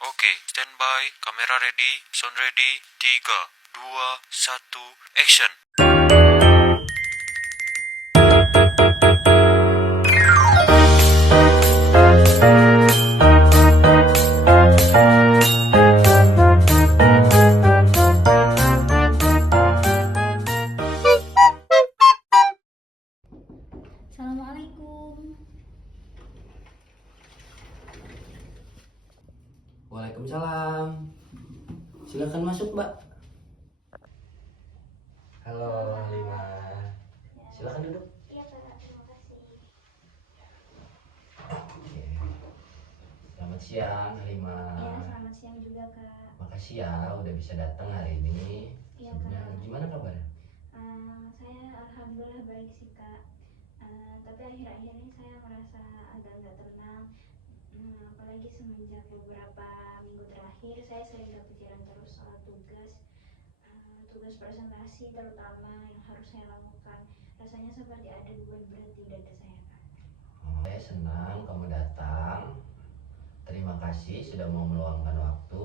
Oke, standby, kamera ready, sound ready, 3, 2, 1, action. Assalamualaikum. Waalaikumsalam. Silakan masuk, Mbak. Halo, Lima. Silakan duduk. Iya Kak, terima kasih. Oke. Selamat siang, Lima. Iya, selamat siang juga Kak. Makasih ya udah bisa datang hari ini. Iya Sebenarnya Kak. gimana kabarnya? Saya alhamdulillah baik sih Kak. Tapi akhir-akhir ini saya merasa agak nggak tenang. Apalagi semenjak beberapa minggu terakhir saya sering kepikiran terus soal tugas presentasi terutama yang harus saya lakukan. Rasanya seperti ada beban berat di dada saya Kak. Saya senang kamu datang. Terima kasih sudah mau meluangkan waktu.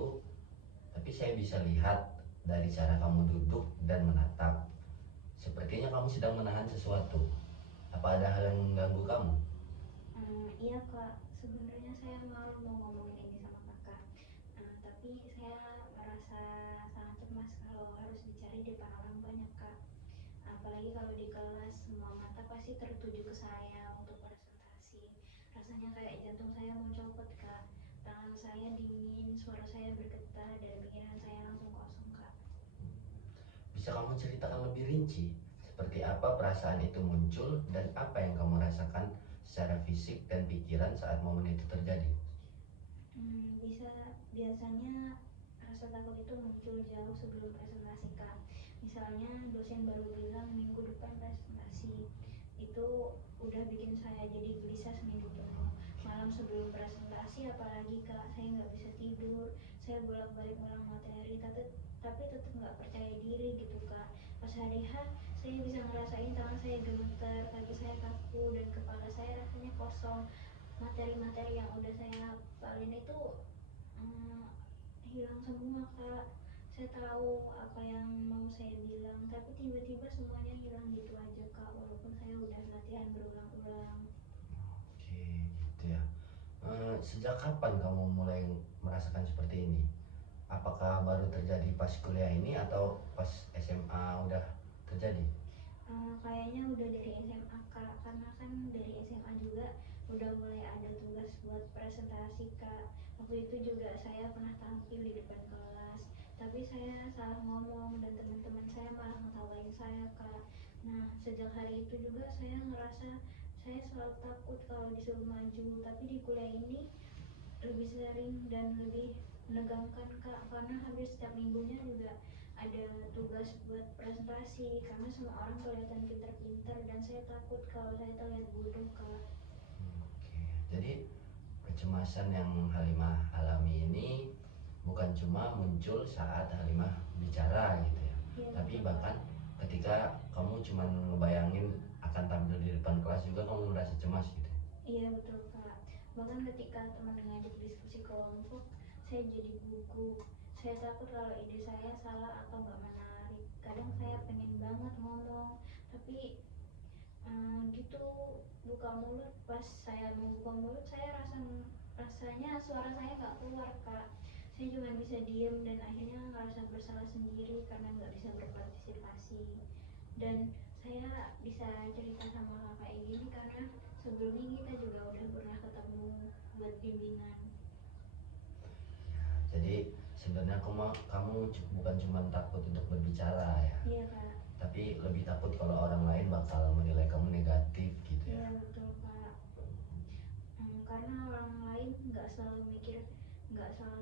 Tapi saya bisa lihat dari cara kamu duduk dan menatap. Sepertinya kamu sedang menahan sesuatu. Apa ada hal yang mengganggu kamu? Iya Kak, sebenarnya saya mau ngomongin ini sama Kakak. Tapi saya merasa sangat cemas kalau harus bicara di depan orang banyak Kak. Apalagi kalau di kelas semua mata pasti tertuju ke saya untuk presentasi. Rasanya kayak jantung saya mau copot Kak. Tangan saya dingin, suara saya bergetar, dan pikiran saya langsung kosong Kak. Bisa kamu ceritakan lebih rinci? Seperti apa perasaan itu muncul dan apa yang kamu rasakan secara fisik dan pikiran saat momen itu terjadi? Biasanya rasa takut itu muncul jauh sebelum presentasi Kak. Misalnya dosen baru bilang minggu depan presentasi, itu udah bikin saya jadi gelisah seminggu penuh. Malam sebelum presentasi apalagi Kak, saya nggak bisa tidur, saya bolak-balik ngulang materi, tapi tetap nggak percaya diri gitu Kak. Pas hari H saya bisa ngerasain tangan saya gemeter, kaki saya kaku, dan kepala saya rasanya kosong. Materi-materi yang udah saya hafalin itu mm, hilang semua Kak. Saya tahu apa yang mau saya bilang, tapi tiba-tiba semuanya hilang gitu aja Kak, walaupun saya udah latihan berulang-ulang. Oke, gitu ya. Sejak kapan kamu mulai merasakan seperti ini? Apakah baru terjadi pas kuliah ini atau pas SMA udah terjadi? Kayaknya udah dari SMA Kak, karena kan dari SMA juga udah mulai ada tugas buat presentasi Kak. Waktu itu juga saya pernah tampil di depan kelas, tapi saya salah ngomong dan teman-teman saya malah ngetawain saya Kak. Nah, sejak hari itu juga saya ngerasa saya selalu takut kalau disuruh maju, tapi di kuliah ini lebih sering dan lebih menegangkan Kak, karena hampir setiap minggunya juga ada tugas buat presentasi, karena semua orang kelihatan pintar-pintar dan saya takut kalau saya terlihat bodoh Kak. Oke, jadi kecemasan yang Halimah alami ini bukan cuma muncul saat Halimah bicara gitu ya, Iya tapi betul Kak. bahkan ketika kamu cuma ngebayangin akan tampil di depan kelas juga kamu merasa cemas gitu. Iya betul Kak. Bahkan ketika teman ngajak diskusi kelompok, saya jadi gugup. Saya takut kalau ide saya salah atau nggak menarik. Kadang saya pengen banget ngomong, tapi gitu buka mulut, pas saya mau buka mulut saya rasanya suara saya nggak keluar Kak. Saya cuma bisa diem dan akhirnya ngerasa bersalah sendiri karena nggak bisa berpartisipasi. Dan saya bisa cerita sama kakak ini karena sebelumnya kita juga udah pernah ketemu buat bimbingan. Jadi sebenarnya kamu bukan cuma takut untuk berbicara ya, Iya Kak. tapi lebih takut kalau orang lain bakal menilai kamu negatif gitu Iya ya. betul Kak. Karena orang lain nggak selalu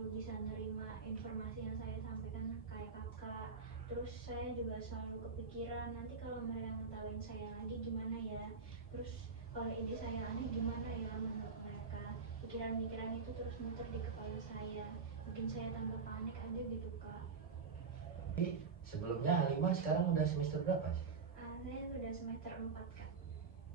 bisa nerima informasi yang saya sampaikan kayak kakak. Terus saya juga selalu kepikiran nanti kalau mereka ngetawain saya lagi gimana ya. Terus kalau ide saya aneh gimana ya menurut mereka. Pikiran-pikiran itu terus muter di kepala saya, bikin saya tambah panik aja gitu Kak. Tapi sebelumnya Halimah sekarang udah semester berapa sih? Saya sudah semester 4 Kak.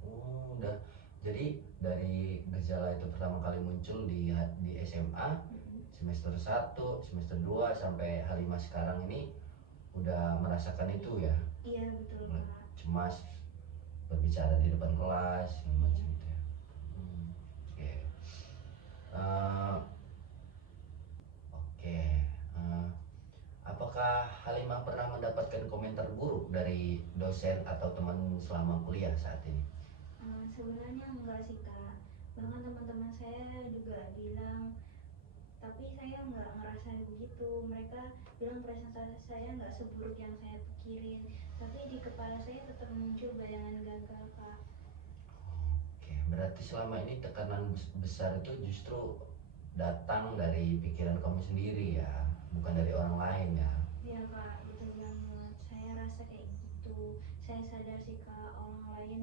Oh, udah. Jadi dari gejala itu pertama kali muncul di SMA, Mm-mm. semester 1, semester 2 sampai Halimah sekarang ini udah merasakan itu ya, Iya betul Kak. cemas berbicara di depan kelas segala macam itu ya. Oke. Eh, oke. Apakah Halimah pernah mendapatkan komentar buruk dari dosen atau teman selama kuliah saat ini? Sebenarnya enggak sih Kak, bahkan teman-teman saya juga bilang, tapi saya nggak ngerasa begitu. Mereka bilang presentasi saya nggak seburuk yang saya pikirin, tapi di kepala saya tetap muncul bayangan gagal Kak. Oke, berarti selama ini tekanan besar itu justru datang dari pikiran kamu sendiri ya, bukan dari orang lain ya. Iya Kak, betul banget. Saya rasa kayak gitu. Saya sadar sih Kak, orang lain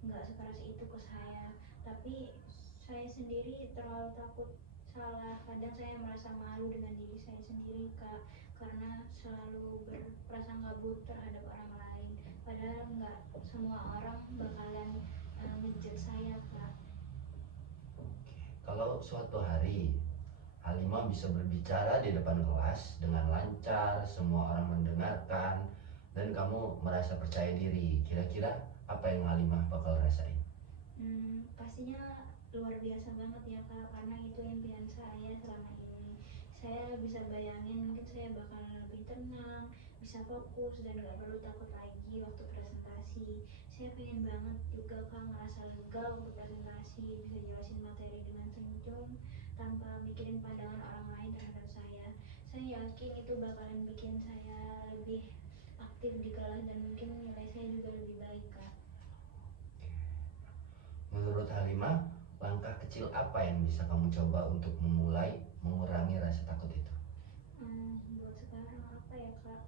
nggak sekeras itu ke saya. Tapi saya sendiri terlalu takut salah. Kadang saya merasa malu dengan diri saya sendiri Kak, karena selalu berprasangka buruk terhadap orang lain. Padahal nggak semua orang bakalan ngejudge saya Kak. Kalau suatu hari Halimah bisa berbicara di depan kelas dengan lancar, semua orang mendengarkan, dan kamu merasa percaya diri, kira-kira apa yang Halimah bakal rasain? Pastinya luar biasa banget ya Kak, karena itu impian saya selama ini. Saya bisa bayangin mungkin saya bakal lebih tenang, bisa fokus dan gak perlu takut lagi waktu presentasi. Saya pengen banget juga Kak ngerasa lega waktu presentasi, bisa jelasin materi dengan senyum tanpa mikirin pandangan orang lain terhadap saya. Saya yakin itu bakalan bikin saya lebih aktif di kelas dan mungkin nilai saya juga lebih baik Kak. Menurut Halimah, langkah kecil apa yang bisa kamu coba untuk memulai mengurangi rasa takut itu? Buat sekarang apa ya Kak?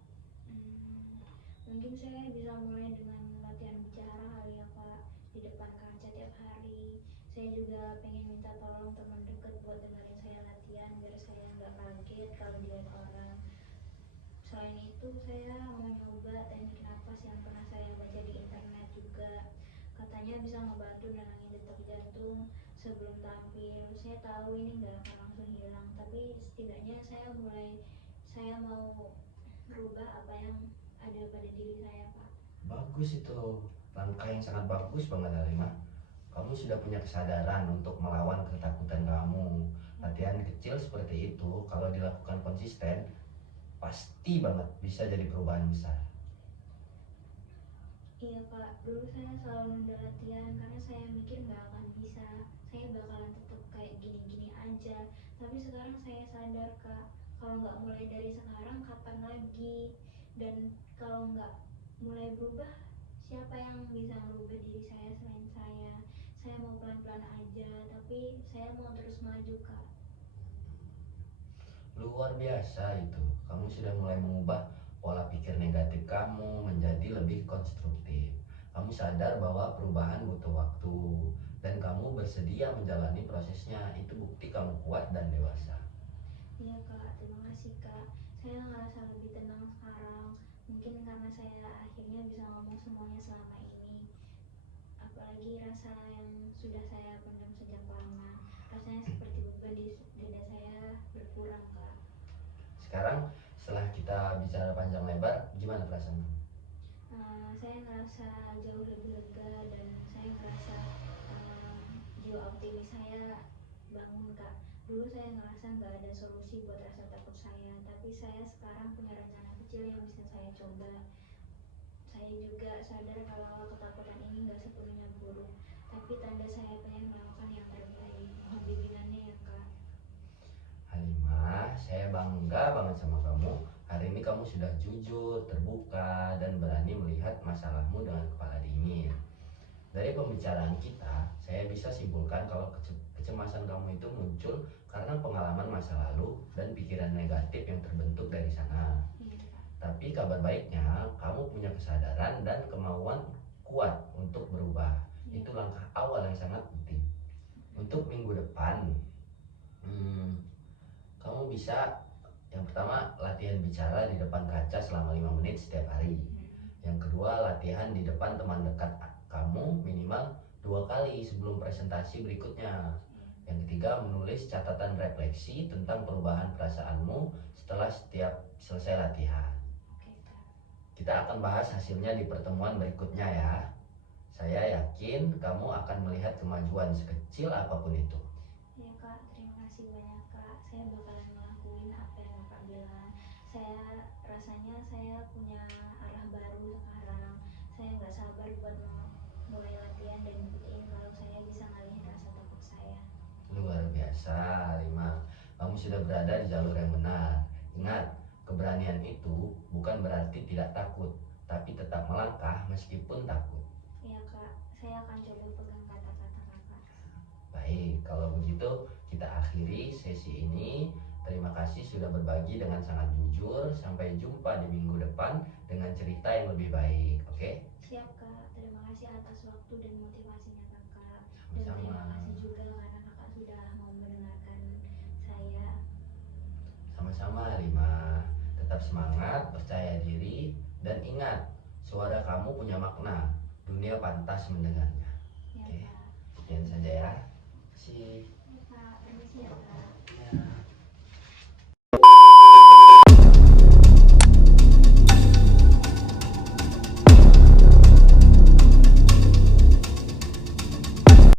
Mungkin saya bisa mulai dengan latihan bicara kali ya Kak, di depan kaca tiap hari. Saya juga pengen minta tolong teman dekat buat dengerin saya latihan biar saya nggak kaget kalau dilihat orang. Selain itu saya mau nyoba teknik nafas yang pernah saya baca di internet juga. Katanya bisa ngebantu nenangin detak jantung sebelum tampil. Saya tahu ini nggak akan langsung hilang, tapi setidaknya saya mau merubah apa yang ada pada diri saya Pak. Bagus itu, langkah yang sangat bagus banget Halimah. Kamu sudah punya kesadaran untuk melawan ketakutan kamu. Latihan kecil seperti itu, kalau dilakukan konsisten, pasti banget bisa jadi perubahan besar. Iya Kak, dulu saya selalu nunda latihan karena saya mikir nggak akan bisa. Saya bakalan tetap kayak gini-gini aja. Tapi sekarang saya sadar Kak, kalau nggak mulai dari sekarang kapan lagi? Dan kalau nggak mulai berubah, siapa yang bisa merubah diri saya selain saya? Saya mau pelan-pelan aja, tapi saya mau terus maju Kak. Luar biasa itu, kamu sudah mulai mengubah pola pikir negatif kamu menjadi lebih konstruktif. Kamu sadar bahwa perubahan butuh waktu dan kamu bersedia menjalani prosesnya. Itu bukti kamu kuat dan dewasa. Iya Kak, terima kasih Kak. Saya ngerasa lebih tenang sekarang. Mungkin karena saya akhirnya bisa ngomong semuanya selama ini. Apalagi rasa yang sudah saya pendam sejak lama. Rasanya seperti beban di dada saya berkurang Kak. Sekarang setelah kita bicara panjang lebar, gimana perasaan kamu? Saya ngerasa jauh lebih lega dan saya ngerasa jiwa optimis saya bangun Kak. Dulu saya ngerasa nggak ada solusi buat rasa takut saya, tapi saya sekarang punya rencana kecil yang bisa saya coba. Saya juga sadar kalau ketakutan ini nggak sepenuhnya buruk, tapi tanda saya pengen melakukan yang terbaik. Mohon bimbingannya ya Kak. Halimah, saya bangga banget sama kamu. Hari ini kamu sudah jujur, terbuka, dan berani melihat masalahmu dengan kepala dingin. Dari pembicaraan kita, saya bisa simpulkan kalau kecemasan kamu itu muncul karena pengalaman masa lalu dan pikiran negatif yang terbentuk dari sana. Iya Kak. Tapi kabar baiknya, kamu punya kesadaran dan kemauan kuat untuk berubah. Itu langkah awal yang sangat penting. Untuk minggu depan, kamu bisa yang pertama latihan bicara di depan kaca selama 5 menit setiap hari. Yang kedua, latihan di depan teman dekat kamu minimal 2 kali sebelum presentasi berikutnya. Yang ketiga, menulis catatan refleksi tentang perubahan perasaanmu setelah setiap selesai latihan. Oke Kak. Kita akan bahas hasilnya di pertemuan berikutnya ya. Saya yakin kamu akan melihat kemajuan sekecil apapun itu. Ya Kak, terima kasih banyak Kak. Saya bakalan ngelakuin apa yang Kakak bilang. Saya rasanya saya punya arah baru sekarang. Saya nggak sabar buat mulai latihan dan buktiin kalau saya bisa ngalihin rasa takut saya. Luar biasa, Rima. Kamu sudah berada di jalur yang benar. Ingat, keberanian itu bukan berarti tidak takut, tapi tetap melangkah meskipun takut. Ya Kak, saya akan coba pegang kata-kata Kakak. Baik, kalau begitu kita akhiri sesi ini. Terima kasih sudah berbagi dengan sangat jujur. Sampai jumpa di minggu depan dengan cerita yang lebih baik. Oke? Siap Kak, terima kasih atas waktu dan motivasinya Kakak. Dan terima Sama-sama. kasih juga karena Kakak sudah mau mendengarkan saya. Sama-sama, Rima. Tetap semangat, percaya diri, dan ingat, suara kamu punya makna. Dunia pantas mendengarnya. Ya Oke, Kak. sekian saja ya. Terima kasih. Ya Kak, permisi ya Kak. Ya.